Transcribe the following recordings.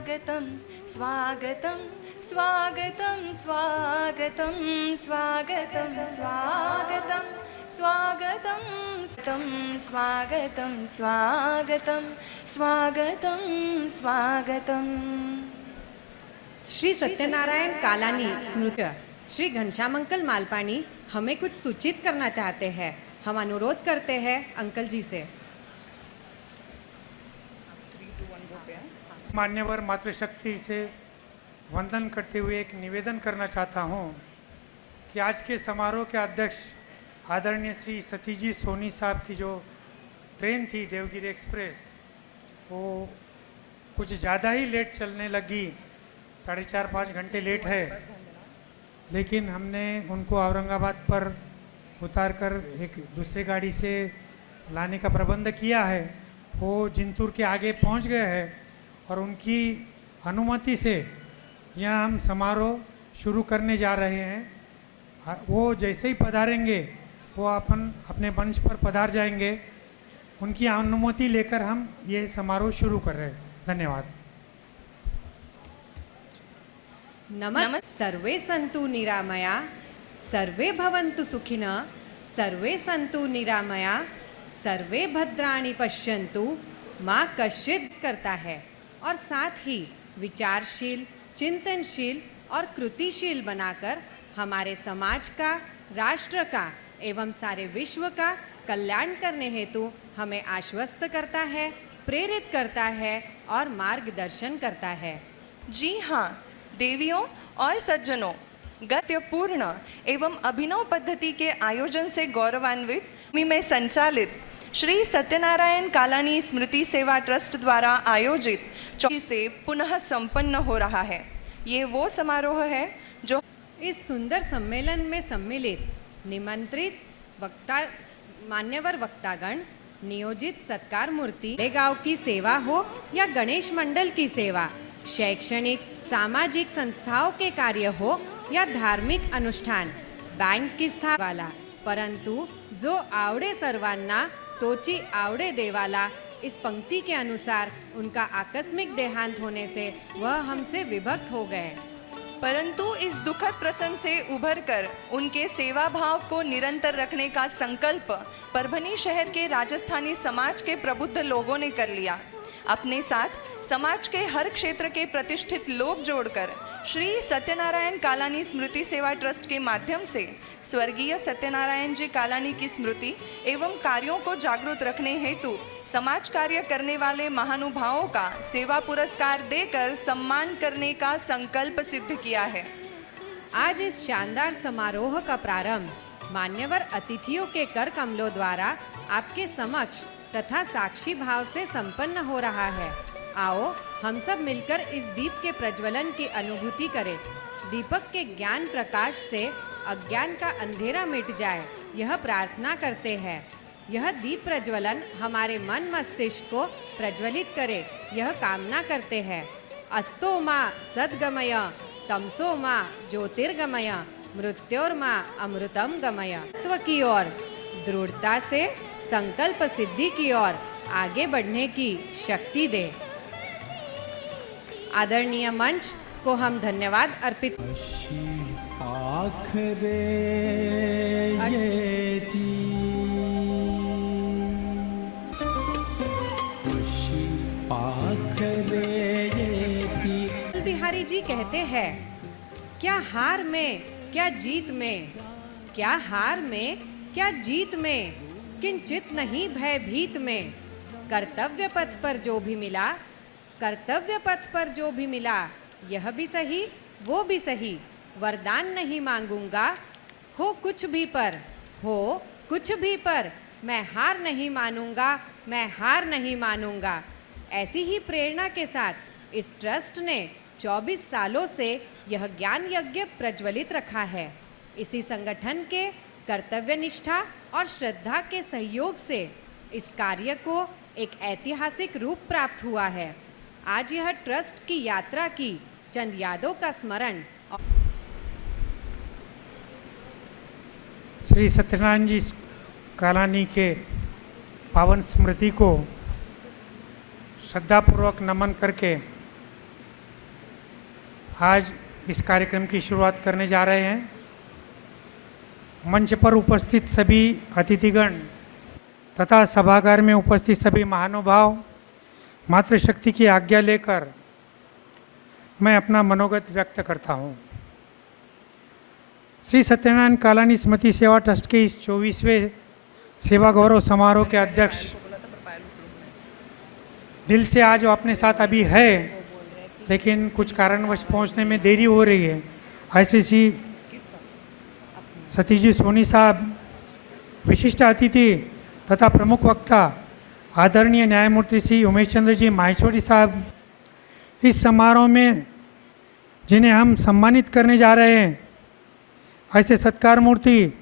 स्वागतं स्वागतं स्वागतं स्वागतं स्वागतं स्वागतं स्वागतं स्वागतं स्वागतं स्वागतं स्वागतं। श्री सत्यनारायण कालानी स्मृति श्री घनश्याम अंकल मालपानी हमें कुछ सूचित करना चाहते हैं। हम अनुरोध करते हैं अंकल जी से। मान्यवर मातृशक्ति से वंदन करते हुए एक निवेदन करना चाहता हूँ कि आज के समारोह के अध्यक्ष आदरणीय श्री सतीजी सोनी साहब की जो ट्रेन थी देवगिरी एक्सप्रेस, वो कुछ ज़्यादा ही लेट चलने लगी, 4.5 घंटे लेट है। लेकिन हमने उनको औरंगाबाद पर उतार कर एक दूसरी गाड़ी से लाने का प्रबंध किया है। वो जिंतूर के आगे पहुंच गए हैं और उनकी अनुमति से यहाँ हम समारोह शुरू करने जा रहे हैं। वो जैसे ही पधारेंगे वो अपने मंच पर पधार जाएंगे। उनकी अनुमति लेकर हम ये समारोह शुरू कर रहे हैं। धन्यवाद। नमस्ते। सर्वे सन्तु निरामया, सर्वे भवन्तु सुखिनः, सर्वे सन्तु निरामया, सर्वे भद्राणि पश्यन्तु। माँ कश्चित करता है और साथ ही विचारशील, चिंतनशील और कृतिशील बनाकर हमारे समाज का, राष्ट्र का एवं सारे विश्व का कल्याण करने हेतु हमें आश्वस्त करता है, प्रेरित करता है और मार्गदर्शन करता है। जी हाँ देवियों और सज्जनों, गत्यपूर्ण एवं अभिनव पद्धति के आयोजन से गौरवान्वित में संचालित श्री सत्यनारायण कालानी स्मृति सेवा ट्रस्ट द्वारा आयोजित 24 से पुनः संपन्न हो रहा है। ये वो समारोह है जो इस सुंदर सम्मेलन में सम्मिलित निमंत्रित मान्यवर वक्तागण, नियोजित सत्कार मूर्ति, गांव की सेवा हो या गणेश मंडल की सेवा, शैक्षणिक सामाजिक संस्थाओं के कार्य हो या धार्मिक अनुष्ठान, बैंक की स्थापना वाला, परंतु जो आवडे सर्वांना तोची आवडे देवाला, इस पंक्ति के अनुसार उनका आकस्मिक देहांत होने से वह हमसे विभक्त हो गए, परंतु इस दुखद प्रसंग से उभरकर उनके सेवा भाव को निरंतर रखने का संकल्प परभनी शहर के राजस्थानी समाज के प्रबुद्ध लोगों ने कर लिया। अपने साथ समाज के हर क्षेत्र के प्रतिष्ठित लोग जोड़कर श्री सत्यनारायण कालानी स्मृति सेवा ट्रस्ट के माध्यम से स्वर्गीय सत्यनारायण जी कालानी की स्मृति एवं कार्यों को जागरूक रखने हेतु समाज कार्य करने वाले महानुभावों का सेवा पुरस्कार देकर सम्मान करने का संकल्प सिद्ध किया है। आज इस शानदार समारोह का प्रारंभ मान्यवर अतिथियों के कर कमलों द्वारा आपके समक्ष तथा साक्षी भाव से संपन्न हो रहा है। आओ हम सब मिलकर इस दीप के प्रज्वलन की अनुभूति करें। दीपक के ज्ञान प्रकाश से अज्ञान का अंधेरा मिट जाए, यह प्रार्थना करते हैं। यह दीप प्रज्वलन हमारे मन मस्तिष्क को प्रज्वलित करे, यह कामना करते हैं। अस्तो माँ सद्गमय, तमसो माँ ज्योतिर्गमय, मृत्योर्मा अमृतम गमय। तत्व की ओर दृढ़ता से संकल्प सिद्धि की ओर आगे बढ़ने की शक्ति दे। आदरणीय मंच को हम धन्यवाद अर्पित। बिहारी जी कहते हैं, क्या हार में क्या जीत में, क्या हार में क्या जीत में, किंचित नहीं भयभीत में। कर्तव्य पथ पर जो भी मिला, कर्तव्य पथ पर जो भी मिला, यह भी सही वो भी सही, वरदान नहीं मांगूंगा, हो कुछ भी पर, हो कुछ भी पर, मैं हार नहीं मानूंगा, मैं हार नहीं मानूंगा। ऐसी ही प्रेरणा के साथ इस ट्रस्ट ने 24 सालों से यह ज्ञान यज्ञ प्रज्वलित रखा है। इसी संगठन के कर्तव्य निष्ठा और श्रद्धा के सहयोग से इस कार्य को एक ऐतिहासिक रूप प्राप्त हुआ है। आज यह ट्रस्ट की यात्रा की चंद यादों का स्मरण श्री सत्यनारायण जी कालानी के पावन स्मृति को श्रद्धापूर्वक नमन करके आज इस कार्यक्रम की शुरुआत करने जा रहे हैं। मंच पर उपस्थित सभी अतिथिगण तथा सभागार में उपस्थित सभी महानुभाव, मातृशक्ति की आज्ञा लेकर मैं अपना मनोगत व्यक्त करता हूँ। श्री सत्यनारायण कालानी स्मृति सेवा ट्रस्ट के इस 24वें सेवा गौरव समारोह के अध्यक्ष दिल से आज अपने साथ अभी है, लेकिन कुछ कारणवश पहुंचने में देरी हो रही है। ऐसे श्री सतीश जी सोनी साहब, विशिष्ट अतिथि तथा प्रमुख वक्ता आदरणीय न्यायमूर्ति श्री उमेश चंद्र जी माहेश्वरी साहब, इस समारोह में जिन्हें हम सम्मानित करने जा रहे हैं, ऐसे सत्कार मूर्ति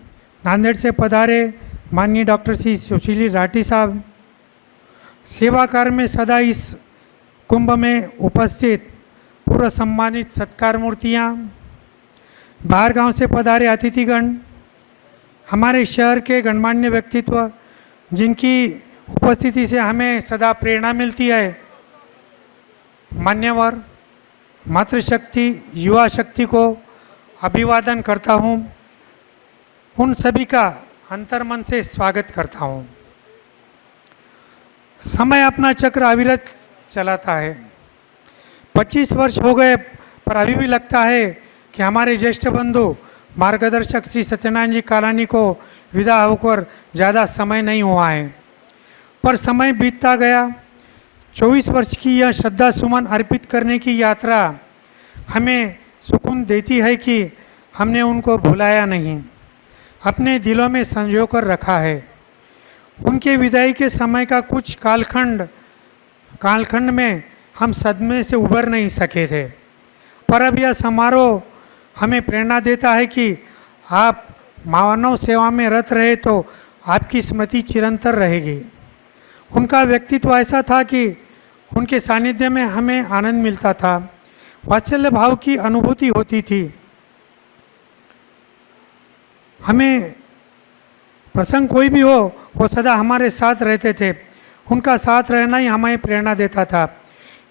नांदेड़ से पधारे माननीय डॉक्टर श्री सुशीली राठी साहब, सेवा कार्य में सदा इस कुंभ में उपस्थित पूर्व सम्मानित सत्कार मूर्तियाँ, बाहर गांव से पधारे अतिथिगण, हमारे शहर के गणमान्य व्यक्तित्व जिनकी उपस्थिति से हमें सदा प्रेरणा मिलती है, मान्यवर, मातृशक्ति, युवा शक्ति को अभिवादन करता हूँ। उन सभी का अंतर्मन से स्वागत करता हूँ। समय अपना चक्र अविरत चलाता है। 25 वर्ष हो गए, पर अभी भी लगता है कि हमारे ज्येष्ठ बंधु मार्गदर्शक श्री सत्यनारायण जी कालानी को विदा होकर ज़्यादा समय नहीं हुआ है, पर समय बीतता गया। 24 वर्ष की यह श्रद्धा सुमन अर्पित करने की यात्रा हमें सुकून देती है कि हमने उनको भुलाया नहीं, अपने दिलों में संजो कर रखा है। उनके विदाई के समय का कुछ कालखंड में हम सदमे से उबर नहीं सके थे, पर अब यह समारोह हमें प्रेरणा देता है कि आप मानव सेवा में रत रहे तो आपकी स्मृति चिरंतर रहेगी। उनका व्यक्तित्व ऐसा था कि उनके सानिध्य में हमें आनंद मिलता था, वात्सल्य भाव की अनुभूति होती थी। हमें प्रसंग कोई भी हो, वो सदा हमारे साथ रहते थे। उनका साथ रहना ही हमें प्रेरणा देता था।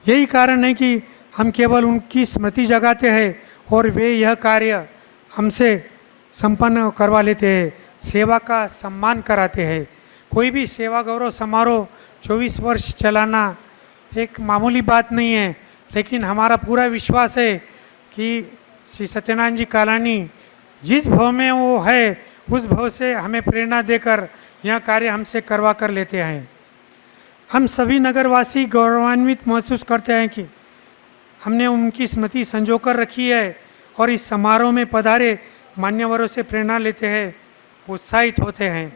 यही कारण है कि हम केवल उनकी स्मृति जगाते हैं और वे यह कार्य हमसे संपन्न करवा लेते हैं, सेवा का सम्मान कराते हैं। कोई भी सेवा गौरव समारोह 24 वर्ष चलाना एक मामूली बात नहीं है, लेकिन हमारा पूरा विश्वास है कि श्री सत्यनारायण जी कालानी जिस भाव में वो है, उस भाव से हमें प्रेरणा देकर यह कार्य हमसे करवा कर लेते हैं। हम सभी नगरवासी गौरवान्वित महसूस करते हैं कि हमने उनकी स्मृति संजो कर रखी है और इस समारोह में पधारे मान्यवरों से प्रेरणा लेते हैं, उत्साहित होते हैं।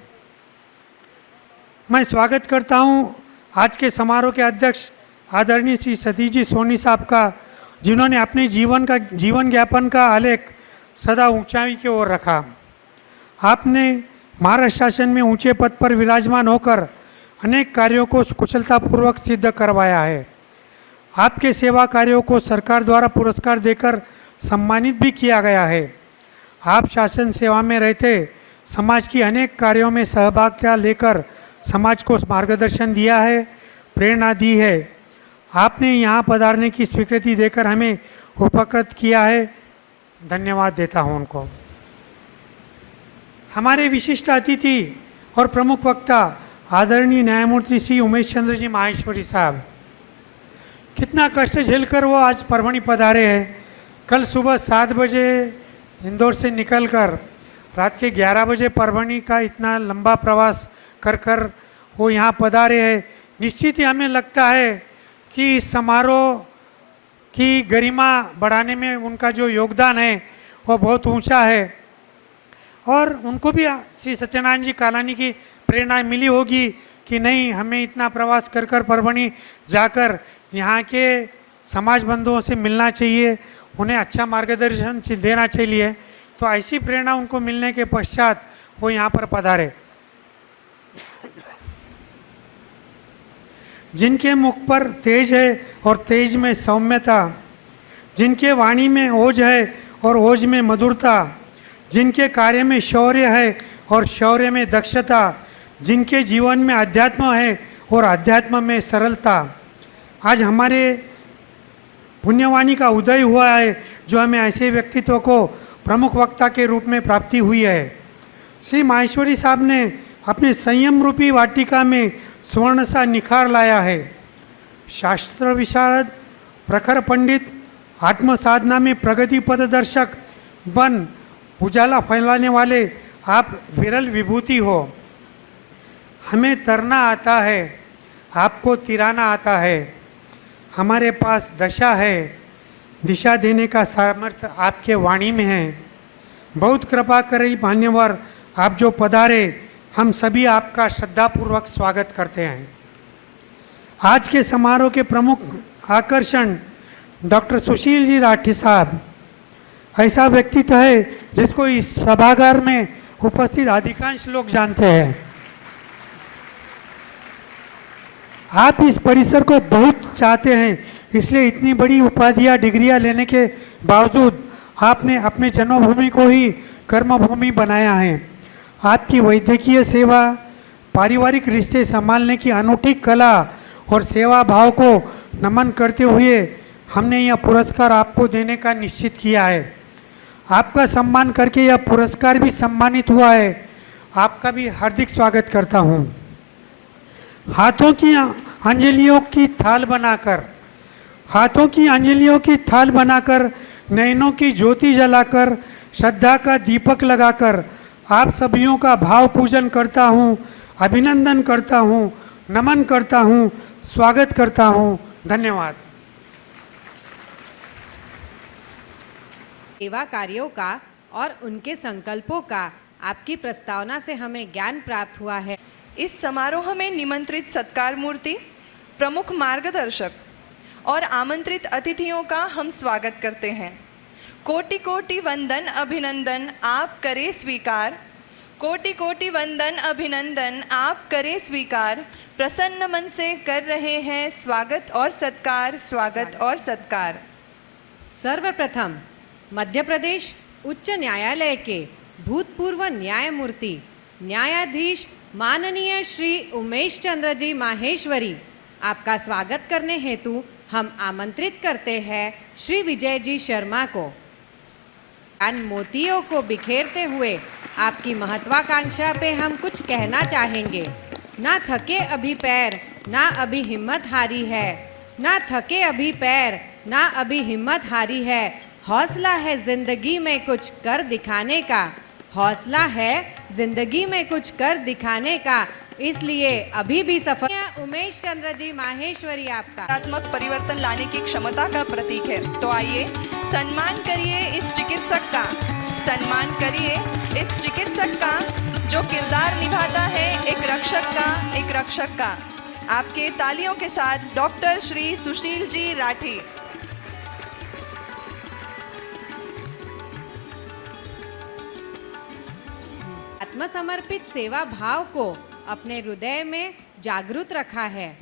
मैं स्वागत करता हूं आज के समारोह के अध्यक्ष आदरणीय श्री सतीश जी सोनी साहब का, जिन्होंने अपने जीवन ज्ञापन का आलेख सदा ऊंचाई की ओर रखा। आपने महाराष्ट्र शासन में ऊंचे पद पर विराजमान होकर अनेक कार्यों को कुशलतापूर्वक सिद्ध करवाया है। आपके सेवा कार्यों को सरकार द्वारा पुरस्कार देकर सम्मानित भी किया गया है। आप शासन सेवा में रहते समाज की अनेक कार्यों में सहभागिता लेकर समाज को मार्गदर्शन दिया है, प्रेरणा दी है। आपने यहाँ पधारने की स्वीकृति देकर हमें उपकृत किया है, धन्यवाद देता हूँ उनको। हमारे विशिष्ट अतिथि और प्रमुख वक्ता आदरणीय न्यायमूर्ति श्री उमेश चंद्र जी माहेश्वरी साहब, कितना कष्ट झेलकर वो आज परभणी पधारे हैं। कल सुबह 7 बजे इंदौर से निकलकर रात के 11 बजे परभणी का इतना लंबा प्रवास कर वो यहाँ पधारे हैं। निश्चित ही हमें लगता है कि इस समारोह की गरिमा बढ़ाने में उनका जो योगदान है वो बहुत ऊंचा है, और उनको भी श्री सत्यनारायण जी कालानी की प्रेरणा मिली होगी कि नहीं, हमें इतना प्रवास कर परभणी जाकर यहाँ के समाज बंधुओं से मिलना चाहिए, उन्हें अच्छा मार्गदर्शन देना चाहिए। तो ऐसी प्रेरणा उनको मिलने के पश्चात वो यहाँ पर पधारे। जिनके मुख पर तेज है और तेज में सौम्यता, जिनके वाणी में ओज है और ओज में मधुरता, जिनके कार्य में शौर्य है और शौर्य में दक्षता, जिनके जीवन में अध्यात्म है और अध्यात्म में सरलता। आज हमारे पुण्यवाणी का उदय हुआ है। जो हमें ऐसे व्यक्तित्व को प्रमुख वक्ता के रूप में प्राप्ति हुई है। श्री माहेश्वरी साहब ने अपने संयम रूपी वाटिका में स्वर्ण सा निखार लाया है। शास्त्र विशारद, प्रखर पंडित, आत्म साधना में प्रगति पददर्शक बन उजाला फैलाने वाले आप विरल विभूति हो। हमें तरना आता है, आपको तिराना आता है। हमारे पास दशा है, दिशा देने का सामर्थ्य आपके वाणी में है। बहुत कृपा करें मान्यवर, आप जो पधारे, हम सभी आपका श्रद्धापूर्वक स्वागत करते हैं। आज के समारोह के प्रमुख आकर्षण डॉक्टर सुशील जी राठी साहब ऐसा व्यक्तित्व है जिसको इस सभागार में उपस्थित अधिकांश लोग जानते हैं। आप इस परिसर को बहुत चाहते हैं, इसलिए इतनी बड़ी उपाधियां, डिग्रियां लेने के बावजूद आपने अपने जन्मभूमि को ही कर्मभूमि बनाया है। आपकी वैद्यकीय सेवा, पारिवारिक रिश्ते संभालने की अनूठी कला और सेवा भाव को नमन करते हुए हमने यह पुरस्कार आपको देने का निश्चित किया है। आपका सम्मान करके यह पुरस्कार भी सम्मानित हुआ है। आपका भी हार्दिक स्वागत करता हूँ। हाथों की अंजलियों की थाल बनाकर, नयनों की ज्योति जलाकर, श्रद्धा का दीपक लगाकर आप सभियों का भाव पूजन करता हूँ, अभिनंदन करता हूँ, नमन करता हूँ, स्वागत करता हूँ। धन्यवाद। सेवा कार्यों का और उनके संकल्पों का आपकी प्रस्तावना से हमें ज्ञान प्राप्त हुआ है। इस समारोह में निमंत्रित सत्कार मूर्ति, प्रमुख मार्गदर्शक और आमंत्रित अतिथियों का हम स्वागत करते हैं। कोटि कोटि वंदन अभिनंदन आप करे स्वीकार, कोटि कोटि वंदन अभिनंदन आप करे स्वीकार। प्रसन्न मन से कर रहे हैं स्वागत और सत्कार, स्वागत और सत्कार। सर्वप्रथम मध्य प्रदेश उच्च न्यायालय के भूतपूर्व न्यायमूर्ति न्यायाधीश माननीय श्री उमेश चंद्र जी माहेश्वरी, आपका स्वागत करने हेतु हम आमंत्रित करते हैं श्री विजय जी शर्मा को। मोतियों को बिखेरते हुए आपकी महत्वाकांक्षा पे हम कुछ कहना चाहेंगे। ना थके अभी पैर, ना अभी हिम्मत हारी है, ना थके अभी पैर, ना अभी हिम्मत हारी है। हौसला है जिंदगी में कुछ कर दिखाने का, हौसला है जिंदगी में कुछ कर दिखाने का, इसलिए अभी भी सफल। उमेश चंद्र जी माहेश्वरी आपका सकारात्मक परिवर्तन लाने की क्षमता का प्रतीक है। तो आइए सम्मान करिए इस चिकित्सक का, सम्मान करिए इस चिकित्सक का जो किरदार निभाता है एक रक्षक का। आपके तालियों के साथ डॉक्टर श्री सुशील जी राठी। आत्मसमर्पित सेवा भाव को अपने हृदय में जागृत रखा है।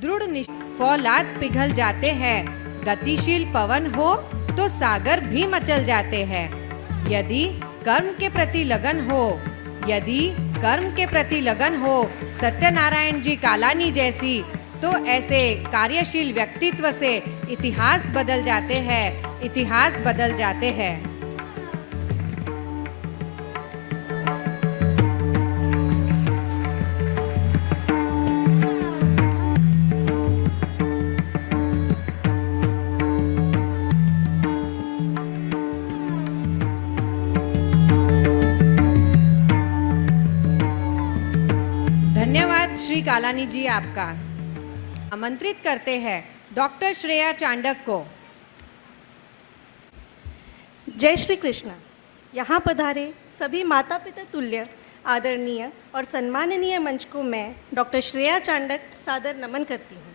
दृढ़ फौलाद पिघल जाते हैं, गतिशील पवन हो तो सागर भी मचल जाते हैं। यदि कर्म के प्रति लगन हो सत्यनारायण जी कालानी जैसी, तो ऐसे कार्यशील व्यक्तित्व से इतिहास बदल जाते हैं। धन्यवाद श्री कालानी जी, आपका। आमंत्रित करते हैं डॉक्टर श्रेया चांडक को। जय श्री कृष्ण। यहाँ पधारे सभी माता पिता तुल्य आदरणीय और सम्माननीय मंच को मैं डॉक्टर श्रेया चांडक सादर नमन करती हूँ।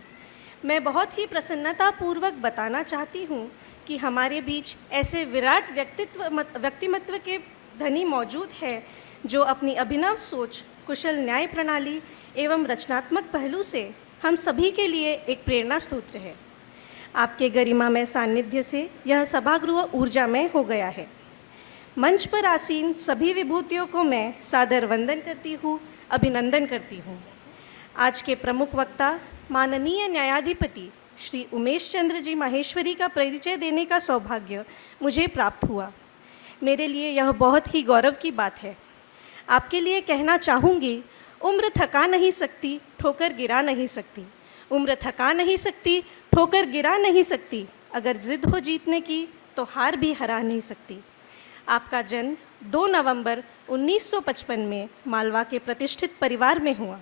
मैं बहुत ही प्रसन्नतापूर्वक बताना चाहती हूँ कि हमारे बीच ऐसे विराट व्यक्तिमत्व के धनी मौजूद है जो अपनी अभिनव सोच, कुशल न्याय प्रणाली एवं रचनात्मक पहलू से हम सभी के लिए एक प्रेरणा स्रोत है। आपके गरिमामय सानिध्य से यह सभागृह ऊर्जामय हो गया है। मंच पर आसीन सभी विभूतियों को मैं सादर वंदन करती हूँ, अभिनंदन करती हूँ। आज के प्रमुख वक्ता माननीय न्यायाधिपति श्री उमेश चंद्र जी माहेश्वरी का परिचय देने का सौभाग्य मुझे प्राप्त हुआ। मेरे लिए यह बहुत ही गौरव की बात है। आपके लिए कहना चाहूँगी, उम्र थका नहीं सकती, ठोकर गिरा नहीं सकती। उम्र थका नहीं सकती, ठोकर गिरा नहीं सकती। अगर जिद हो जीतने की तो हार भी हरा नहीं सकती। आपका जन्म 2 नवंबर 1955 में मालवा के प्रतिष्ठित परिवार में हुआ।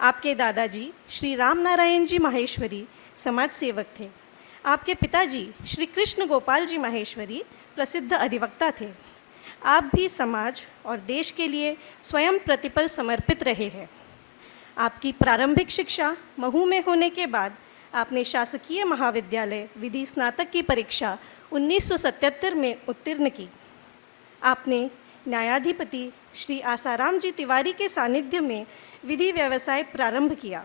आपके दादाजी श्री राम नारायण जी माहेश्वरी समाज सेवक थे। आपके पिताजी श्री कृष्ण गोपाल जी माहेश्वरी प्रसिद्ध अधिवक्ता थे। आप भी समाज और देश के लिए स्वयं प्रतिपल समर्पित रहे हैं। आपकी प्रारंभिक शिक्षा महू में होने के बाद आपने शासकीय महाविद्यालय विधि स्नातक की परीक्षा 1977 में उत्तीर्ण की। आपने न्यायाधिपति श्री आसाराम जी तिवारी के सानिध्य में विधि व्यवसाय प्रारंभ किया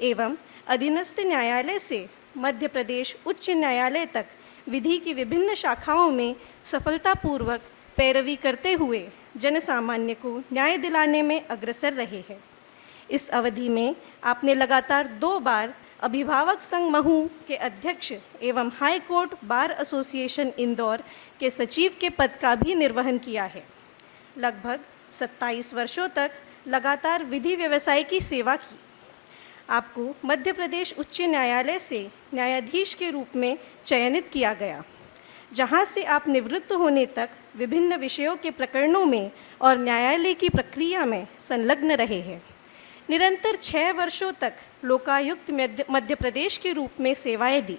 एवं अधीनस्थ न्यायालय से मध्य प्रदेश उच्च न्यायालय तक विधि की विभिन्न शाखाओं में सफलतापूर्वक पैरवी करते हुए जनसामान्य को न्याय दिलाने में अग्रसर रहे हैं। इस अवधि में आपने लगातार 2 बार अभिभावक संघ महू के अध्यक्ष एवं high court bar association Indore के सचिव के पद का भी निर्वहन किया है। लगभग 27 वर्षों तक लगातार विधि व्यवसाय की सेवा की। आपको मध्य प्रदेश उच्च न्यायालय से न्यायाधीश के रूप में चयनित किया गया, जहां से आप निवृत्त होने तक विभिन्न विषयों के प्रकरणों में और न्यायालय की प्रक्रिया में संलग्न रहे हैं। निरंतर 6 वर्षों तक लोकायुक्त मध्य प्रदेश के रूप में सेवाएं दी।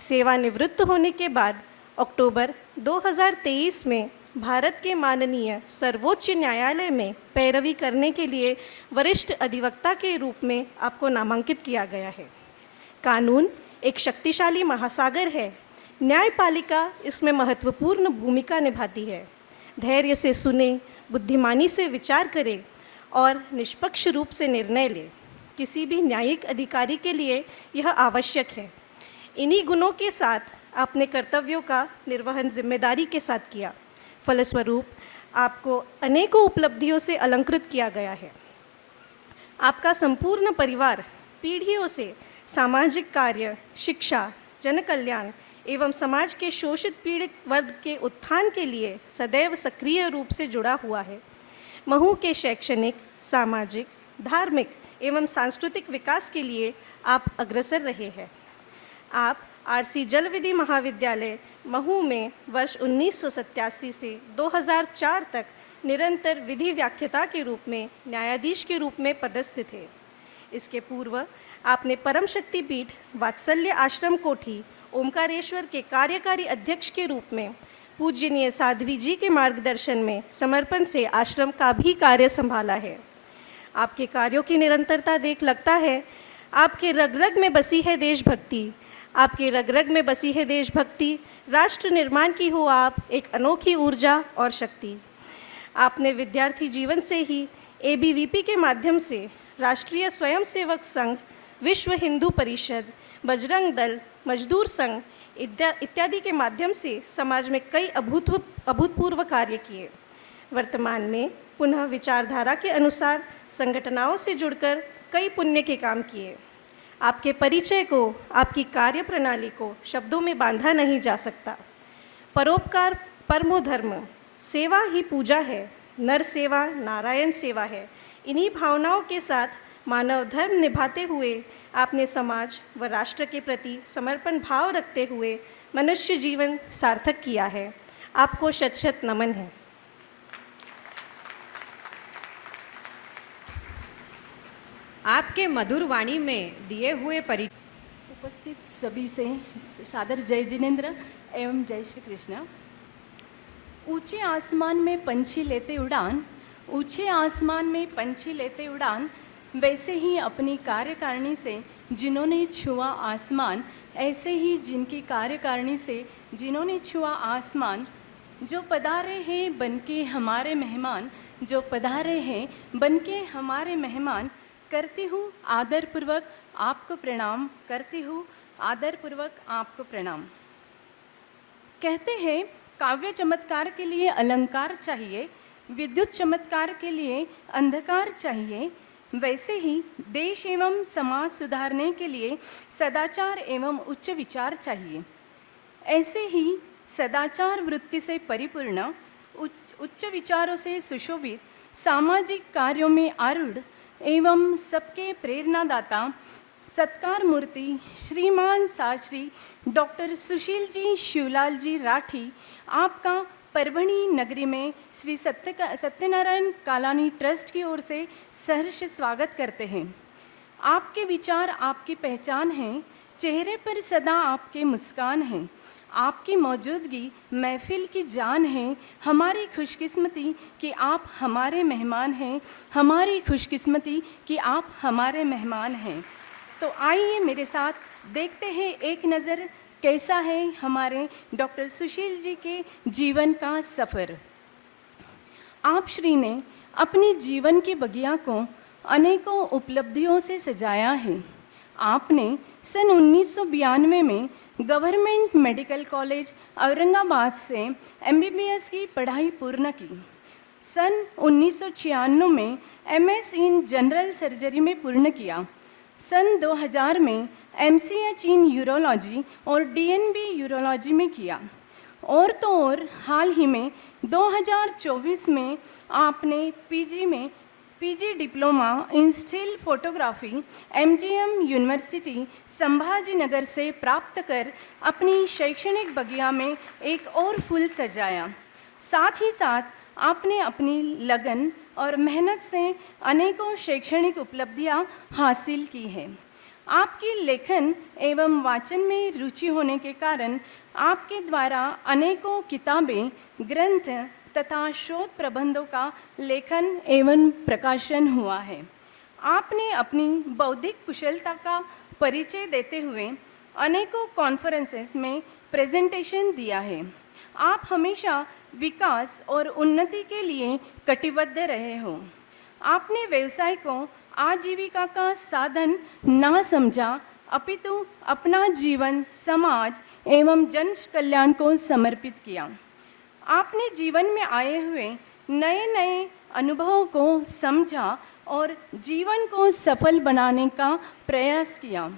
सेवानिवृत्त होने के बाद अक्टूबर 2023 में भारत के माननीय सर्वोच्च न्यायालय में पैरवी करने के लिए वरिष्ठ अधिवक्ता के रूप में आपको नामांकित किया गया है। कानून एक शक्तिशाली महासागर है। न्यायपालिका इसमें महत्वपूर्ण भूमिका निभाती है। धैर्य से सुने, बुद्धिमानी से विचार करे और निष्पक्ष रूप से निर्णय ले। किसी भी न्यायिक अधिकारी के लिए यह आवश्यक है। इन्हीं गुणों के साथ आपने कर्तव्यों का निर्वहन जिम्मेदारी के साथ किया। फलस्वरूप आपको अनेकों उपलब्धियों से अलंकृत किया गया है। आपका संपूर्ण परिवार पीढ़ियों से सामाजिक कार्य, शिक्षा, जनकल्याण एवं समाज के शोषित पीड़ित वर्ग के उत्थान के लिए सदैव सक्रिय रूप से जुड़ा हुआ है। महू के शैक्षणिक, सामाजिक, धार्मिक एवं सांस्कृतिक विकास के लिए आप अग्रसर रहे हैं। आप आरसी जल विधि महाविद्यालय महू में वर्ष 1987 से 2004 तक निरंतर विधि व्याख्याता के रूप में न्यायाधीश के रूप में पदस्थ थे। इसके पूर्व आपने परम शक्ति पीठ वात्सल्य आश्रम कोठी ओमकारेश्वर के कार्यकारी अध्यक्ष के रूप में पूजनीय साध्वी जी के मार्गदर्शन में समर्पण से आश्रम का भी कार्य संभाला है। आपके कार्यों की निरंतरता देख लगता है आपके रग रग में बसी है देशभक्ति। आपके रग रग में बसी है देशभक्ति। राष्ट्र निर्माण की हो आप एक अनोखी ऊर्जा और शक्ति। आपने विद्यार्थी जीवन से ही ABVP के माध्यम से राष्ट्रीय स्वयंसेवक संघ, विश्व हिंदू परिषद, बजरंग दल, मजदूर संघ इत्यादि के माध्यम से समाज में कई अभूतपूर्व कार्य किए। वर्तमान में पुनः विचारधारा के अनुसार संगठनों से जुड़कर कई पुण्य के काम किए। आपके परिचय को, आपकी कार्य प्रणाली को शब्दों में बांधा नहीं जा सकता। परोपकार परमो धर्म, सेवा ही पूजा है, नर सेवा नारायण सेवा है। इन्हीं भावनाओं के साथ मानव धर्म निभाते हुए आपने समाज व राष्ट्र के प्रति समर्पण भाव रखते हुए मनुष्य जीवन सार्थक किया है। आपको शत शत नमन है। आपके मधुर वाणी में दिए हुए उपस्थित सभी से सादर जय जिनेन्द्र एवं जय श्री कृष्ण। ऊंचे आसमान में पंछी लेते उड़ान, ऊंचे आसमान में पंछी लेते उड़ान, वैसे ही अपनी कार्यकारिणी से जिन्होंने छुआ आसमान, ऐसे ही जिनकी कार्यकारिणी से जिन्होंने छुआ आसमान, जो पधारे हैं बनके हमारे मेहमान, जो पधारे हैं बनके हमारे मेहमान, करती हूँ आदरपूर्वक आपको प्रणाम, करती हूँ आदरपूर्वक आपको प्रणाम। कहते हैं काव्य चमत्कार के लिए अलंकार चाहिए, विद्युत चमत्कार के लिए अंधकार चाहिए, वैसे ही देश एवं समाज सुधारने के लिए सदाचार एवं उच्च विचार चाहिए। ऐसे ही सदाचार वृत्ति से परिपूर्ण, उच्च विचारों से सुशोभित, सामाजिक कार्यों में आरूढ़ एवं सबके प्रेरणादाता सत्कार मूर्ति श्रीमान शास्त्री डॉक्टर सुशील जी शिवलाल जी राठी आपका परभणी नगरी में श्री सत्यनारायण कालानी ट्रस्ट की ओर से सहर्ष स्वागत करते हैं। आपके विचार आपकी पहचान है, चेहरे पर सदा आपके मुस्कान है, आपकी मौजूदगी महफिल की जान है। हमारी खुशकिस्मती कि आप हमारे मेहमान हैं, हमारी खुशकिस्मती कि आप हमारे मेहमान हैं। तो आइए मेरे साथ देखते हैं एक नज़र कैसा है हमारे डॉक्टर सुशील जी के जीवन का सफ़र। आप श्री ने अपनी जीवन की बगिया को अनेकों उपलब्धियों से सजाया है। आपने सन 1992 में गवर्नमेंट मेडिकल कॉलेज औरंगाबाद से MBBS की पढ़ाई पूर्ण की। सन 1996 में MS इन जनरल सर्जरी में पूर्ण किया। सन 2000 में MCH इन यूरोलॉजी और DNB यूरोलॉजी में किया। और तो और हाल ही में 2024 में आपने PG diploma in still photography MGM university Sambhajinagar से प्राप्त कर अपनी शैक्षणिक बगिया में एक और फूल सजाया। साथ ही साथ आपने अपनी लगन और मेहनत से अनेकों शैक्षणिक उपलब्धियां हासिल की हैं। आपकी लेखन एवं वाचन में रुचि होने के कारण आपके द्वारा अनेकों किताबें, ग्रंथ तथा शोध प्रबंधों का लेखन एवं प्रकाशन हुआ है। आपने अपनी बौद्धिक कुशलता का परिचय देते हुए अनेकों कॉन्फ्रेंसेस में प्रेजेंटेशन दिया है। आप हमेशा विकास और उन्नति के लिए कटिबद्ध रहे हो। आपने व्यवसाय को आजीविका का साधन ना समझा, अपितु अपना जीवन समाज एवं जन कल्याण को समर्पित किया। आपने जीवन में आए हुए नए नए अनुभवों को समझा और जीवन को सफल बनाने का प्रयास किया।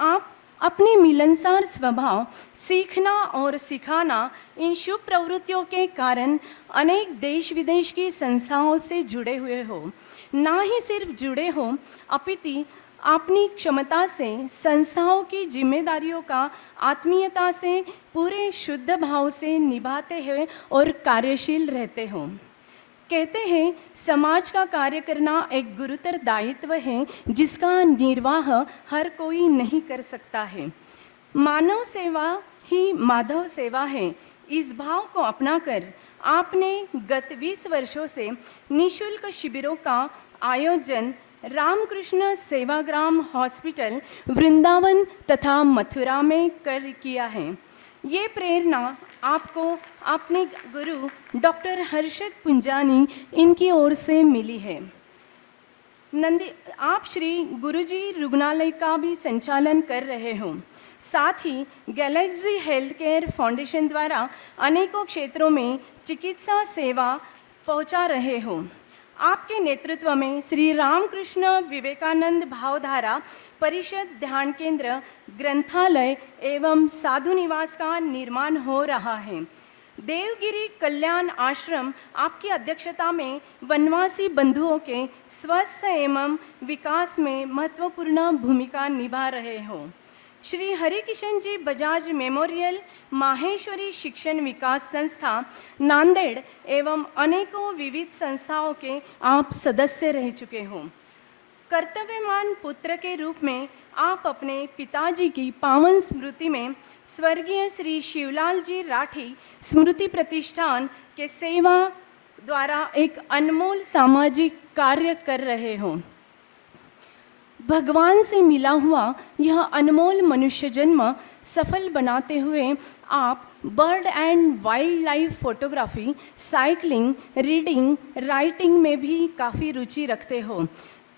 आप अपने मिलनसार स्वभाव, सीखना और सिखाना, इन शुभ प्रवृत्तियों के कारण अनेक देश विदेश की संस्थाओं से जुड़े हुए हो। ना ही सिर्फ जुड़े हो, अपितु अपनी क्षमता से संस्थाओं की जिम्मेदारियों का आत्मीयता से पूरे शुद्ध भाव से निभाते हैं और कार्यशील रहते हो। कहते हैं समाज का कार्य करना एक गुरुतर दायित्व है जिसका निर्वाह हर कोई नहीं कर सकता है। मानव सेवा ही माधव सेवा है। इस भाव को अपनाकर आपने गत 20 वर्षों से निःशुल्क शिविरों का आयोजन रामकृष्ण सेवाग्राम हॉस्पिटल वृंदावन तथा मथुरा में किया है। ये प्रेरणा आपको अपने गुरु डॉक्टर हर्षद पुंजानी इनकी ओर से मिली है। आप श्री गुरुजी रुग्णालय का भी संचालन कर रहे हो। साथ ही गैलेक्सी हेल्थ केयर फाउंडेशन द्वारा अनेकों क्षेत्रों में चिकित्सा सेवा पहुंचा रहे हो। आपके नेतृत्व में श्री रामकृष्ण विवेकानंद भावधारा परिषद ध्यान केंद्र, ग्रंथालय एवं साधु निवास का निर्माण हो रहा है। देवगिरी कल्याण आश्रम आपकी अध्यक्षता में वनवासी बंधुओं के स्वस्थ एवं विकास में महत्वपूर्ण भूमिका निभा रहे हो। श्री हरिकिशन जी बजाज मेमोरियल माहेश्वरी शिक्षण विकास संस्था नांदेड़ एवं अनेकों विविध संस्थाओं के आप सदस्य रह चुके हो। कर्तव्यमान पुत्र के रूप में आप अपने पिताजी की पावन स्मृति में स्वर्गीय श्री शिवलाल जी राठी स्मृति प्रतिष्ठान के सेवा द्वारा एक अनमोल सामाजिक कार्य कर रहे हो। भगवान से मिला हुआ यह अनमोल मनुष्य जन्म सफल बनाते हुए आप bird and wild life photography, cycling, reading, writing में भी काफ़ी रुचि रखते हो।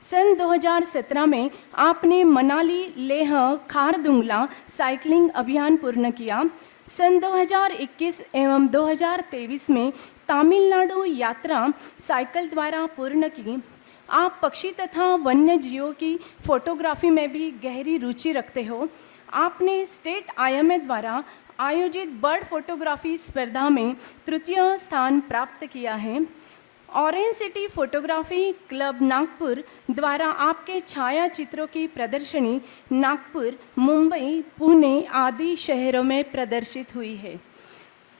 सन 2017 में आपने मनाली लेह खारदुंगला साइकिलिंग अभियान पूर्ण किया। सन 2021 एवं 2023 में तमिलनाडु यात्रा साइकिल द्वारा पूर्ण की। आप पक्षी तथा वन्य जीवों की फोटोग्राफी में भी गहरी रुचि रखते हो। आपने स्टेट IMA द्वारा आयोजित बर्ड फोटोग्राफी स्पर्धा में तृतीय स्थान प्राप्त किया है। Orange city photography club Nagpur द्वारा आपके छाया चित्रों की प्रदर्शनी नागपुर, मुंबई, पुणे आदि शहरों में प्रदर्शित हुई है।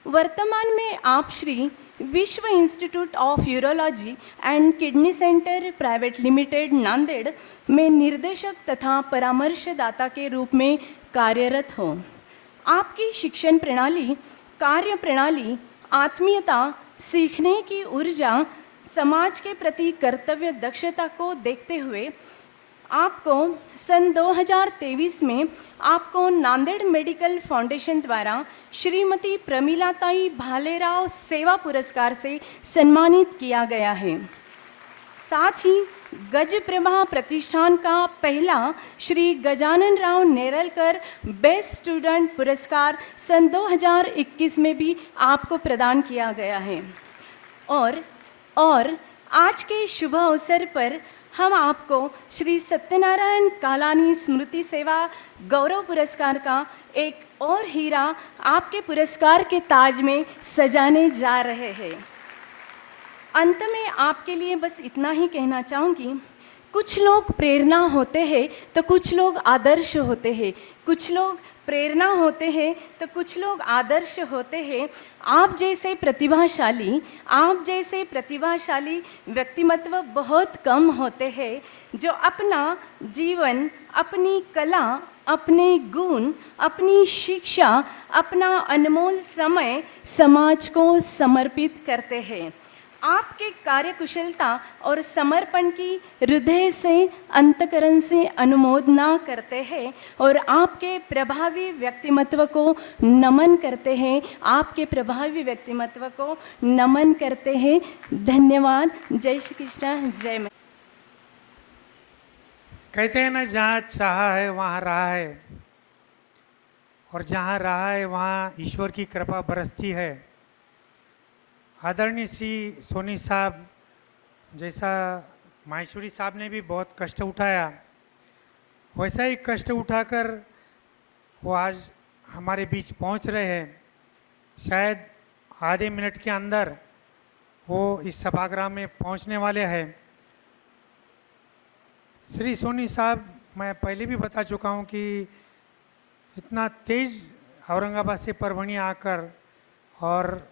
वर्तमान में आप श्री विश्व institute of urology and kidney centre private limited Nanded में निर्देशक तथा परामर्शदाता के रूप में कार्यरत हो। आपकी शिक्षण प्रणाली, कार्य प्रणाली, आत्मीयता, सीखने की ऊर्जा, समाज के प्रति कर्तव्य दक्षता को देखते हुए आपको सन 2023 में आपको नांदेड़ मेडिकल फाउंडेशन द्वारा श्रीमती प्रमिलाताई भालेराव सेवा पुरस्कार से सम्मानित किया गया है। साथ ही गज प्रभा प्रतिष्ठान का पहला श्री गजानन राव नेरलकर बेस्ट स्टूडेंट पुरस्कार सन 2021 में भी आपको प्रदान किया गया है। और आज के शुभ अवसर पर हम आपको श्री सत्यनारायण कालानी स्मृति सेवा गौरव पुरस्कार का एक और हीरा आपके पुरस्कार के ताज में सजाने जा रहे हैं। अंत में आपके लिए बस इतना ही कहना चाहूँगी, कुछ लोग प्रेरणा होते हैं तो कुछ लोग आदर्श होते हैं, कुछ लोग प्रेरणा होते हैं तो कुछ लोग आदर्श होते हैं। आप जैसे प्रतिभाशाली व्यक्तिमत्व बहुत कम होते हैं जो अपना जीवन, अपनी कला, अपने गुण, अपनी शिक्षा, अपना अनमोल समय समाज को समर्पित करते हैं। आपके कार्यकुशलता और समर्पण की हृदय से, अंतकरण से अनुमोदना करते हैं और आपके प्रभावी व्यक्तिमत्व को नमन करते हैं, आपके प्रभावी व्यक्तिमत्व को नमन करते हैं। धन्यवाद। जय श्री कृष्ण, जय मां। कहते हैं ना, जहाँ चाहा है वहाँ रहा है, और जहाँ रहा है वहाँ ईश्वर की कृपा बरसती है। आदरणीय श्री सोनी साहब जैसा माहेश्वरी साहब ने भी बहुत कष्ट उठाया, वैसा ही कष्ट उठाकर वो आज हमारे बीच पहुंच रहे हैं। शायद आधे मिनट के अंदर वो इस सभागृह में पहुंचने वाले हैं। श्री सोनी साहब, मैं पहले भी बता चुका हूं कि इतना तेज़ औरंगाबाद से परभणी आकर और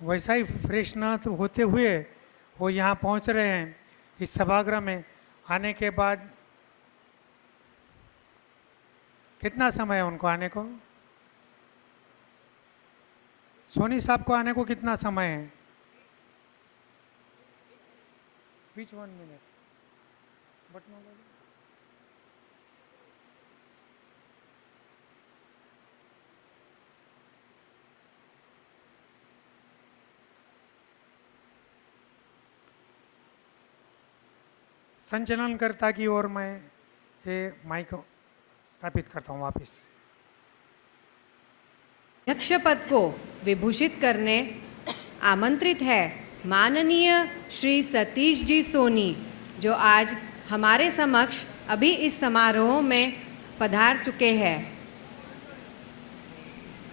वैसा ही फ्रेश न होते हुए वो यहाँ पहुँच रहे हैं। इस सभागृह में आने के बाद कितना समय है उनको आने को? सोनी साहब को आने को कितना समय है? बीच 1 मिनट बटन वाला। संचालनकर्ता की ओर मैं ये माइक स्थापित करता हूँ वापस। अध्यक्ष पद को विभूषित करने आमंत्रित है माननीय श्री सतीश जी सोनी, जो आज हमारे समक्ष अभी इस समारोह में पधार चुके हैं।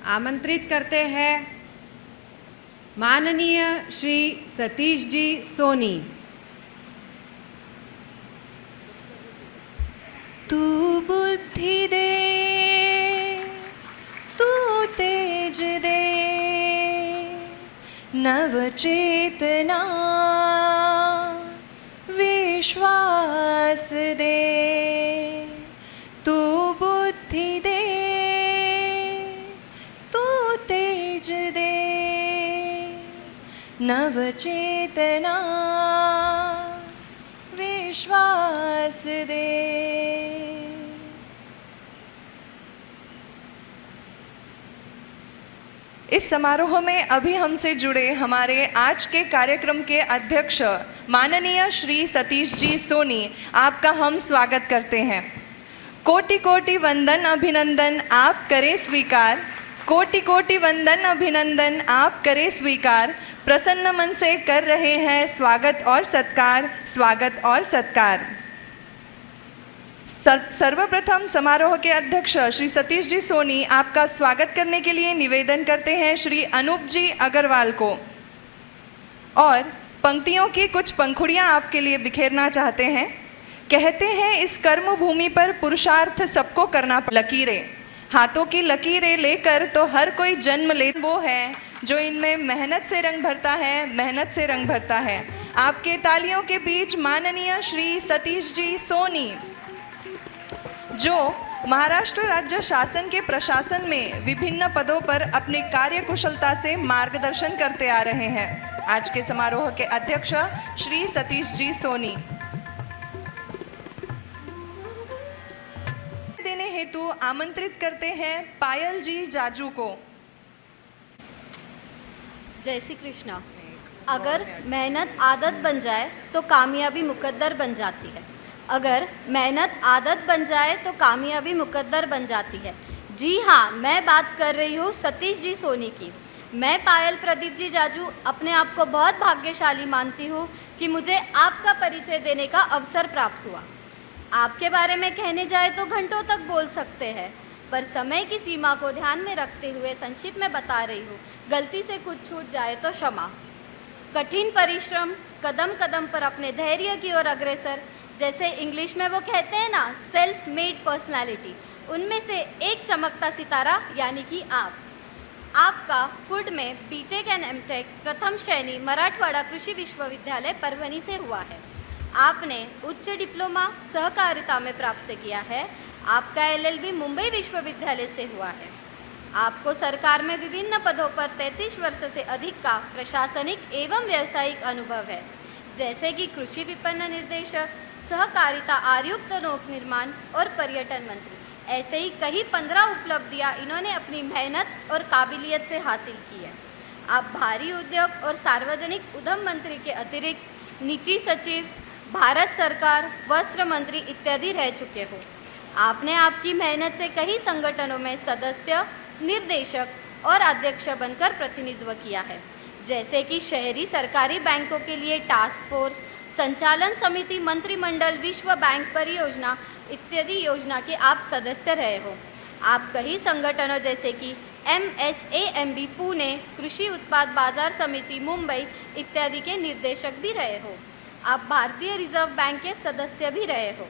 आमंत्रित करते हैं माननीय श्री सतीश जी सोनी। तू बुद्धि दे, तू तेज दे, नव चेतना विश्वास दे। तू बुद्धि दे, तू तेज दे, नव चेतना विश्वास दे। इस समारोह में अभी हमसे जुड़े हमारे आज के कार्यक्रम के अध्यक्ष माननीय श्री सतीश जी सोनी, आपका हम स्वागत करते हैं। कोटि कोटि वंदन अभिनंदन आप करें स्वीकार, कोटि कोटि वंदन अभिनंदन आप करे स्वीकार, प्रसन्न मन से कर रहे हैं स्वागत और सत्कार, स्वागत और सत्कार। सर्वप्रथम समारोह के अध्यक्ष श्री सतीश जी सोनी आपका स्वागत करने के लिए निवेदन करते हैं श्री अनूप जी अग्रवाल को, और पंक्तियों की कुछ पंखुड़ियां आपके लिए बिखेरना चाहते हैं। कहते हैं इस कर्म भूमि पर पुरुषार्थ सबको करना, लकीरें हाथों की लकीरें लेकर तो हर कोई जन्म ले, वो है जो इनमें मेहनत से रंग भरता है, मेहनत से रंग भरता है। आपके तालियों के बीच माननीय श्री सतीश जी सोनी, जो महाराष्ट्र राज्य शासन के प्रशासन में विभिन्न पदों पर अपनी कार्य कुशलता से मार्गदर्शन करते आ रहे हैं। आज के समारोह के अध्यक्ष श्री सतीश जी सोनी देने हेतु आमंत्रित करते हैं पायल जी जाजू को। जय श्री कृष्णा। अगर मेहनत आदत बन जाए तो कामयाबी मुकद्दर बन जाती है। अगर मेहनत आदत बन जाए तो कामयाबी मुकद्दर बन जाती है। जी हाँ, मैं बात कर रही हूँ सतीश जी सोनी की। मैं पायल प्रदीप जी जाजू अपने आप को बहुत भाग्यशाली मानती हूँ कि मुझे आपका परिचय देने का अवसर प्राप्त हुआ। आपके बारे में कहने जाए तो घंटों तक बोल सकते हैं, पर समय की सीमा को ध्यान में रखते हुए संक्षिप्त में बता रही हूँ। गलती से कुछ छूट जाए तो क्षमा। कठिन परिश्रम, कदम कदम पर अपने धैर्य की ओर अग्रसर, जैसे इंग्लिश में वो कहते हैं ना, सेल्फ मेड पर्सनालिटी, उनमें से एक चमकता सितारा यानी कि आपका फूड में बीटेक एंड एमटेक प्रथम श्रेणी मराठवाड़ा कृषि विश्वविद्यालय परभनी से हुआ है। आपने उच्च डिप्लोमा सहकारिता में प्राप्त किया है। आपका एलएलबी मुंबई विश्वविद्यालय से हुआ है। आपको सरकार में विभिन्न पदों पर 33 वर्ष से अधिक का प्रशासनिक एवं व्यावसायिक अनुभव है, जैसे कि कृषि विपणन निर्देशक, सहकारिता आयुक्त, लोक निर्माण और पर्यटन मंत्री। ऐसे ही कई 15 उपलब्धियां इन्होंने अपनी मेहनत और काबिलियत से हासिल की है। आप भारी उद्योग और सार्वजनिक उद्यम मंत्री के अतिरिक्त निजी सचिव, भारत सरकार, वस्त्र मंत्री इत्यादि रह चुके हो। आपने आपकी मेहनत से कई संगठनों में सदस्य, निर्देशक और अध्यक्ष बनकर प्रतिनिधित्व किया है, जैसे कि शहरी सरकारी बैंकों के लिए टास्क फोर्स, संचालन समिति, मंत्रिमंडल, विश्व बैंक परियोजना इत्यादि योजना के आप सदस्य रहे हो। आप कई संगठनों जैसे कि MSAMB पुणे, कृषि उत्पाद बाजार समिति मुंबई इत्यादि के निर्देशक भी रहे हो। आप भारतीय रिजर्व बैंक के सदस्य भी रहे हो।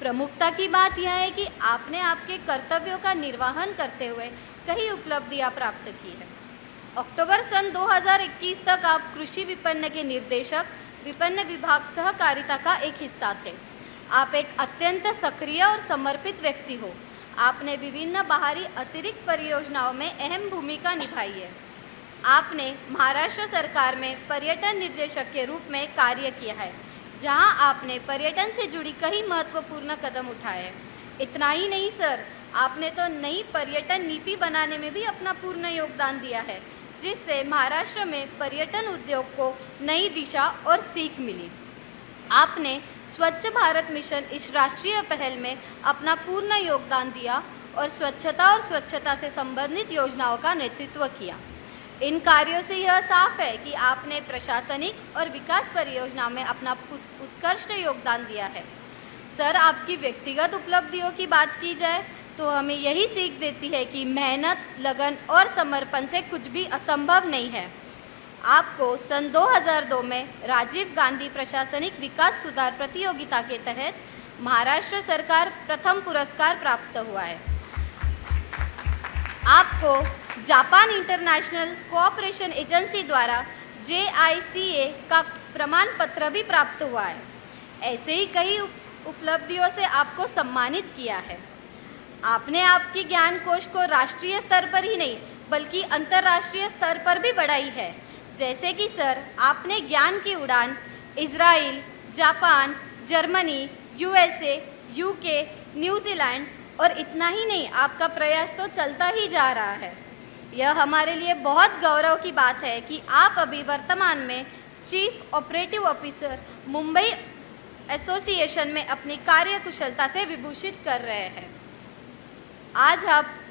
प्रमुखता की बात यह है कि आपने आपके कर्तव्यों का निर्वहन करते हुए कई उपलब्धियां प्राप्त की है। अक्टूबर सन 2021 तक आप कृषि विपणन के निर्देशक, विपणन विभाग सहकारिता का एक हिस्सा थे। आप एक अत्यंत सक्रिय और समर्पित व्यक्ति हो। आपने विभिन्न बाहरी अतिरिक्त परियोजनाओं में अहम भूमिका निभाई है। आपने महाराष्ट्र सरकार में पर्यटन निर्देशक के रूप में कार्य किया है, जहां आपने पर्यटन से जुड़ी कई महत्वपूर्ण कदम उठाए हैं। इतना ही नहीं सर, आपने तो नई पर्यटन नीति बनाने में भी अपना पूर्ण योगदान दिया है, जिससे महाराष्ट्र में पर्यटन उद्योग को नई दिशा और सीख मिली। आपने स्वच्छ भारत मिशन इस राष्ट्रीय पहल में अपना पूर्ण योगदान दिया और स्वच्छता से संबंधित योजनाओं का नेतृत्व किया। इन कार्यों से यह साफ है कि आपने प्रशासनिक और विकास परियोजना में अपना उत्कृष्ट योगदान दिया है। सर, आपकी व्यक्तिगत उपलब्धियों की बात की जाए तो हमें यही सीख देती है कि मेहनत, लगन और समर्पण से कुछ भी असंभव नहीं है। आपको सन 2002 में राजीव गांधी प्रशासनिक विकास सुधार प्रतियोगिता के तहत महाराष्ट्र सरकार प्रथम पुरस्कार प्राप्त हुआ है। आपको जापान इंटरनेशनल कोऑपरेशन एजेंसी द्वारा JICA का प्रमाण पत्र भी प्राप्त हुआ है। ऐसे ही कई उपलब्धियों से आपको सम्मानित किया है। आपने आपकी ज्ञान कोश को राष्ट्रीय स्तर पर ही नहीं बल्कि अंतर्राष्ट्रीय स्तर पर भी बढ़ाई है। जैसे कि सर, आपने ज्ञान की उड़ान Israel, Japan, Germany, USA, UK, New Zealand और इतना ही नहीं, आपका प्रयास तो चलता ही जा रहा है। यह हमारे लिए बहुत गौरव की बात है कि आप अभी वर्तमान में chief operative officer Mumbai association में अपनी कार्य कुशलता से विभूषित कर रहे हैं। आज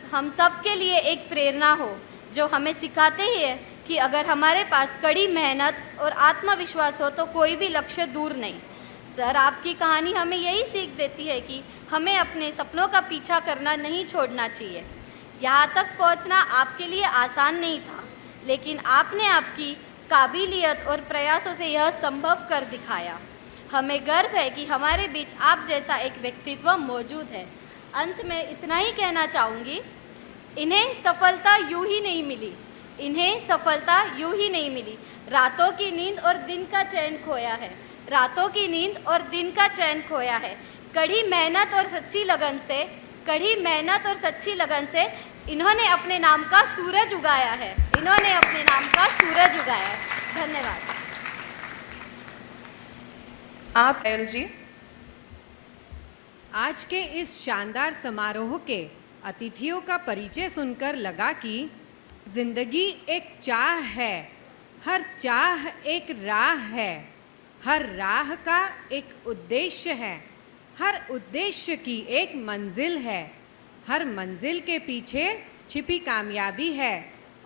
हम सब के लिए एक प्रेरणा हो, जो हमें सिखाते ही है कि अगर हमारे पास कड़ी मेहनत और आत्मविश्वास हो तो कोई भी लक्ष्य दूर नहीं। सर, आपकी कहानी हमें यही सीख देती है कि हमें अपने सपनों का पीछा करना नहीं छोड़ना चाहिए। यहाँ तक पहुँचना आपके लिए आसान नहीं था, लेकिन आपने आपकी काबिलियत और प्रयासों से यह संभव कर दिखाया। हमें गर्व है कि हमारे बीच आप जैसा एक व्यक्तित्व मौजूद है। अंत में इतना ही कहना चाहूँगी, इन्हें सफलता यूं ही नहीं मिली, इन्हें सफलता यूं ही नहीं मिली। रातों की नींद और दिन का चैन खोया है, रातों की नींद और दिन का चैन खोया है। कड़ी मेहनत और सच्ची लगन से, कड़ी मेहनत और सच्ची लगन से इन्होंने अपने नाम का सूरज उगाया है, इन्होंने अपने नाम का सूरज उगाया है। धन्यवाद। आप पायल जी। आज के इस शानदार समारोह के अतिथियों का परिचय सुनकर लगा कि जिंदगी एक चाह है, हर चाह एक राह है, हर राह का एक उद्देश्य है, हर उद्देश्य की एक मंजिल है, हर मंजिल के पीछे छिपी कामयाबी है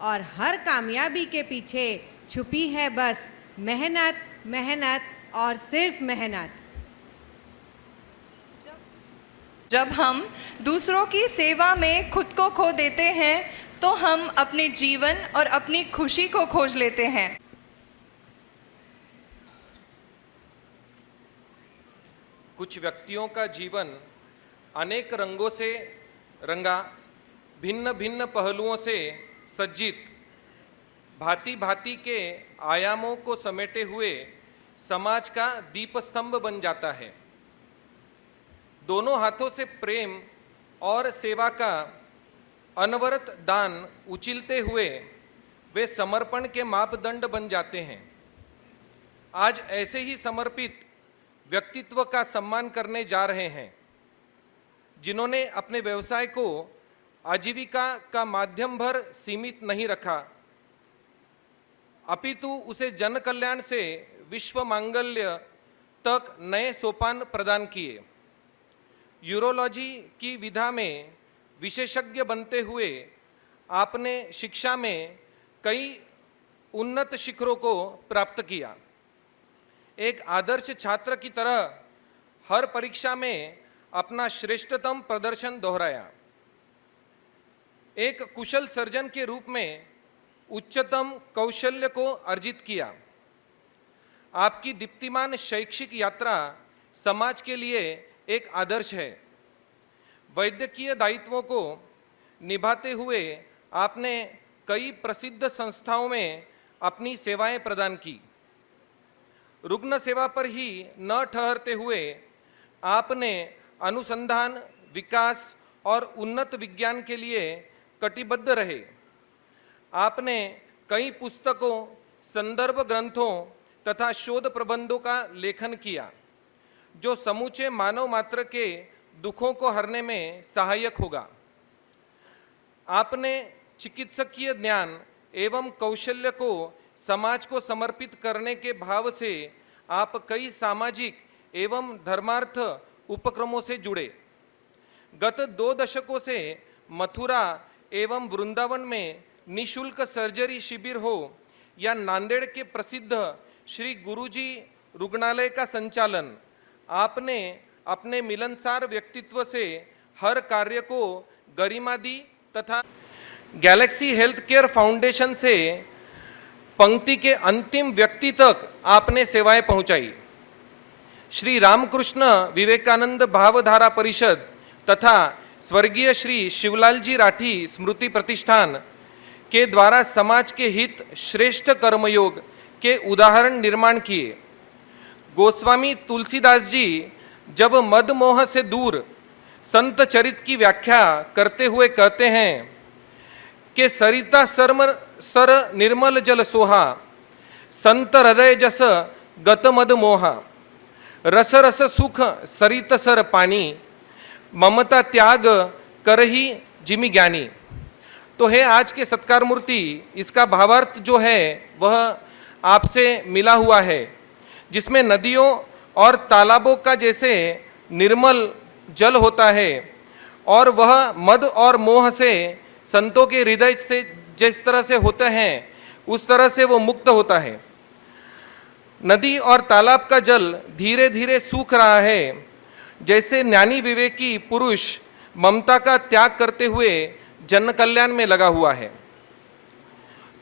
और हर कामयाबी के पीछे छुपी है बस मेहनत, मेहनत और सिर्फ मेहनत। जब हम दूसरों की सेवा में खुद को खो देते हैं तो हम अपने जीवन और अपनी खुशी को खोज लेते हैं। कुछ व्यक्तियों का जीवन अनेक रंगों से रंगा, भिन्न भिन्न पहलुओं से सज्जित, भांति भांति के आयामों को समेटे हुए समाज का दीपस्तंभ बन जाता है। दोनों हाथों से प्रेम और सेवा का अनवरत दान उछिलते हुए वे समर्पण के मापदंड बन जाते हैं। आज ऐसे ही समर्पित व्यक्तित्व का सम्मान करने जा रहे हैं, जिन्होंने अपने व्यवसाय को आजीविका का माध्यम भर सीमित नहीं रखा, अपितु उसे जन कल्याण से विश्व मांगल्य तक नए सोपान प्रदान किए। यूरोलॉजी की विधा में विशेषज्ञ बनते हुए आपने शिक्षा में कई उन्नत शिखरों को प्राप्त किया। एक आदर्श छात्र की तरह हर परीक्षा में अपना श्रेष्ठतम प्रदर्शन दोहराया। एक कुशल सर्जन के रूप में उच्चतम कौशल्य को अर्जित किया। आपकी दीप्तिमान शैक्षिक यात्रा समाज के लिए एक आदर्श है। वैद्यकीय दायित्वों को निभाते हुए आपने कई प्रसिद्ध संस्थाओं में अपनी सेवाएं प्रदान की। रुग्ण सेवा पर ही न ठहरते हुए आपने अनुसंधान, विकास और उन्नत विज्ञान के लिए कटिबद्ध रहे। आपने कई पुस्तकों, संदर्भ ग्रंथों तथा शोध प्रबंधों का लेखन किया, जो समूचे मानव मात्र के दुखों को हरने में सहायक होगा। आपने चिकित्सकीय ज्ञान एवं कौशल्य को समाज को समर्पित करने के भाव से आप कई सामाजिक एवं धर्मार्थ उपक्रमों से जुड़े। गत 2 दशकों से मथुरा एवं वृंदावन में निशुल्क सर्जरी शिविर हो या नांदेड़ के प्रसिद्ध श्री गुरुजी रुग्णालय का संचालन, आपने अपने मिलनसार व्यक्तित्व से हर कार्य को गरिमा दी तथा गैलेक्सी हेल्थ केयर फाउंडेशन से पंक्ति के अंतिम व्यक्ति तक आपने सेवाएं पहुंचाई। श्री रामकृष्ण विवेकानंद भावधारा परिषद तथा स्वर्गीय श्री शिवलाल जी राठी स्मृति प्रतिष्ठान के द्वारा समाज के हित श्रेष्ठ कर्मयोग के उदाहरण निर्माण किए। गोस्वामी तुलसीदास जी जब मद मोह से दूर संत चरित की व्याख्या करते हुए कहते हैं कि सरिता सर निर्मल जल सोहा, संत हृदय जस गत मद मोहा, रस रस सुख सरित सर पानी, ममता त्याग करही जिमि ज्ञानी। तो है आज के सत्कार मूर्ति, इसका भावार्थ जो है वह आपसे मिला हुआ है, जिसमें नदियों और तालाबों का जैसे निर्मल जल होता है, और वह मद और मोह से संतों के हृदय से जिस तरह से होते हैं उस तरह से वो मुक्त होता है। नदी और तालाब का जल धीरे धीरे सूख रहा है, जैसे ज्ञानी विवेकी पुरुष ममता का त्याग करते हुए जन कल्याण में लगा हुआ है,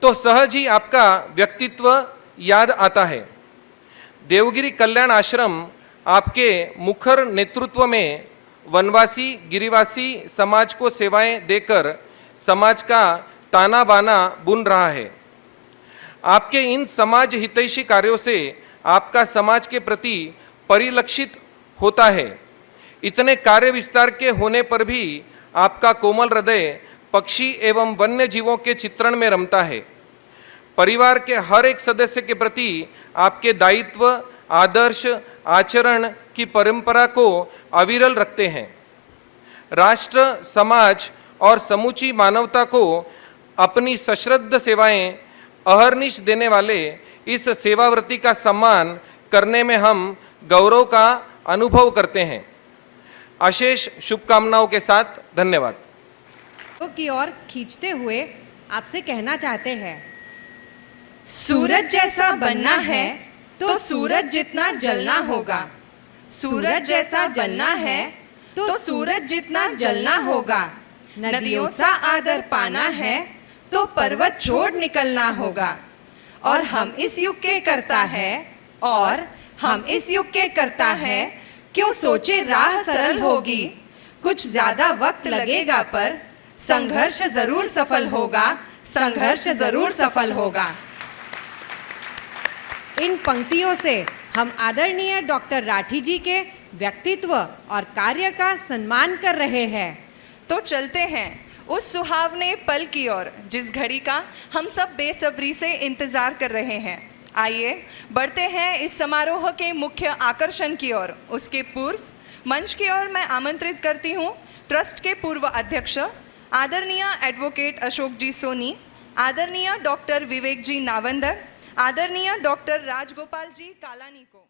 तो सहज ही आपका व्यक्तित्व याद आता है। देवगिरी कल्याण आश्रम आपके मुखर नेतृत्व में वनवासी गिरिवासी समाज को सेवाएं देकर समाज का ताना बाना बुन रहा है। आपके इन समाज हितैषी कार्यों से आपका समाज के प्रति परिलक्षित होता है। इतने कार्य विस्तार के होने पर भी आपका कोमल हृदय पक्षी एवं वन्य जीवों के चित्रण में रमता है। परिवार के हर एक सदस्य के प्रति आपके दायित्व, आदर्श, आचरण की परंपरा को अविरल रखते हैं। राष्ट्र, समाज और समूची मानवता को अपनी सश्रद्ध सेवाएं अहर्निश देने वाले इस सेवाव्रती का सम्मान करने में हम गौरव का अनुभव करते हैं। अशेष शुभकामनाओं के साथ धन्यवाद। की ओर खींचते हुए आपसे कहना चाहते हैं, सूरज जैसा बनना है तो सूरज जितना जलना होगा। सूरज जैसा बनना है तो सूरज जितना जलना होगा। नदियों सा आदर पाना है तो पर्वत छोड़ निकलना होगा। और हम इस युग के करता है, और हम इस युग के करता है, क्यों सोचे राह सरल होगी। कुछ ज्यादा वक्त लगेगा पर संघर्ष जरूर सफल होगा, संघर्ष जरूर सफल होगा। इन पंक्तियों से हम आदरणीय डॉक्टर राठी जी के व्यक्तित्व और कार्य का सम्मान कर रहे हैं। तो चलते हैं उस सुहावने पल की ओर जिस घड़ी का हम सब बेसब्री से इंतजार कर रहे हैं। आइए बढ़ते हैं इस समारोह के मुख्य आकर्षण की ओर। उसके पूर्व मंच की ओर मैं आमंत्रित करती हूँ ट्रस्ट के पूर्व अध्यक्ष आदरणीय एडवोकेट अशोक जी सोनी, आदरणीय डॉक्टर विवेक जी नावंदर, आदरणीय डॉक्टर राजगोपाल जी कालानी को।